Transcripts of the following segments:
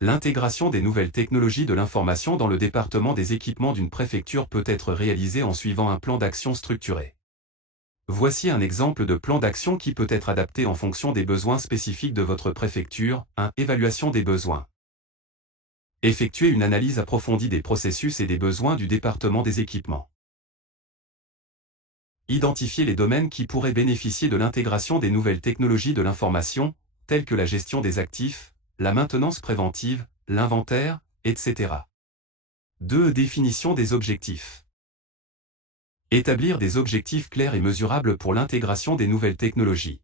L'intégration des nouvelles technologies de l'information dans le département des équipements d'une préfecture peut être réalisée en suivant un plan d'action structuré. Voici un exemple de plan d'action qui peut être adapté en fonction des besoins spécifiques de votre préfecture. 1. Évaluation des besoins. Effectuer une analyse approfondie des processus et des besoins du département des équipements. Identifier les domaines qui pourraient bénéficier de l'intégration des nouvelles technologies de l'information, telles que la gestion des actifs, la maintenance préventive, l'inventaire, etc. 2. Définition des objectifs. Établir des objectifs clairs et mesurables pour l'intégration des nouvelles technologies.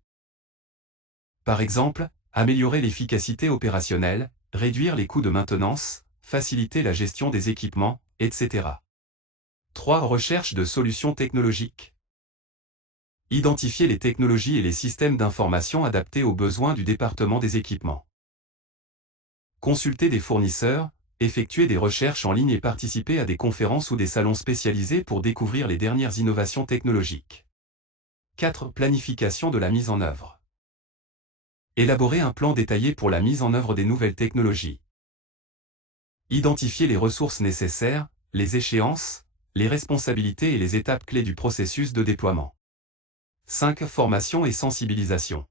Par exemple, améliorer l'efficacité opérationnelle, réduire les coûts de maintenance, faciliter la gestion des équipements, etc. 3. Recherche de solutions technologiques. Identifier les technologies et les systèmes d'information adaptés aux besoins du département des équipements. Consulter des fournisseurs, effectuer des recherches en ligne et participer à des conférences ou des salons spécialisés pour découvrir les dernières innovations technologiques. 4. Planification de la mise en œuvre. Élaborer un plan détaillé pour la mise en œuvre des nouvelles technologies. Identifier les ressources nécessaires, les échéances, les responsabilités et les étapes clés du processus de déploiement. 5. Formation et sensibilisation.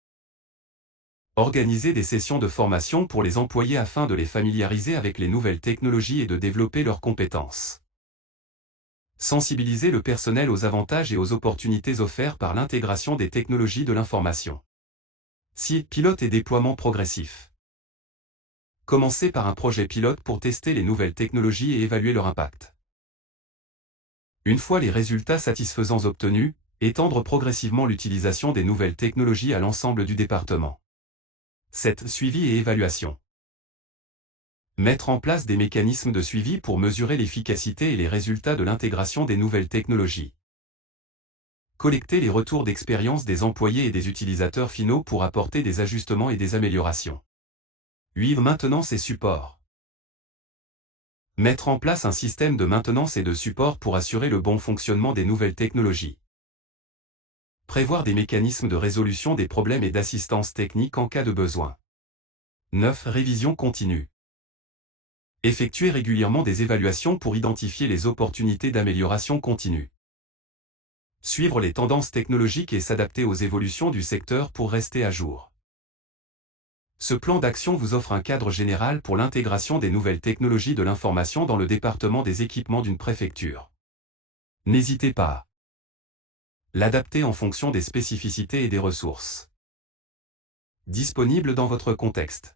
Organiser des sessions de formation pour les employés afin de les familiariser avec les nouvelles technologies et de développer leurs compétences. Sensibiliser le personnel aux avantages et aux opportunités offertes par l'intégration des technologies de l'information. 6. Pilote et déploiement progressif. Commencer par un projet pilote pour tester les nouvelles technologies et évaluer leur impact. Une fois les résultats satisfaisants obtenus, étendre progressivement l'utilisation des nouvelles technologies à l'ensemble du département. 7. Suivi et évaluation. Mettre en place des mécanismes de suivi pour mesurer l'efficacité et les résultats de l'intégration des nouvelles technologies. Collecter les retours d'expérience des employés et des utilisateurs finaux pour apporter des ajustements et des améliorations. 8. Maintenance et support. Mettre en place un système de maintenance et de support pour assurer le bon fonctionnement des nouvelles technologies. Prévoir des mécanismes de résolution des problèmes et d'assistance technique en cas de besoin. 9. Révision continue. Effectuer régulièrement des évaluations pour identifier les opportunités d'amélioration continue. Suivre les tendances technologiques et s'adapter aux évolutions du secteur pour rester à jour. Ce plan d'action vous offre un cadre général pour l'intégration des nouvelles technologies de l'information dans le département des équipements d'une préfecture. N'hésitez pas à l'adapter en fonction des spécificités et des ressources disponibles dans votre contexte.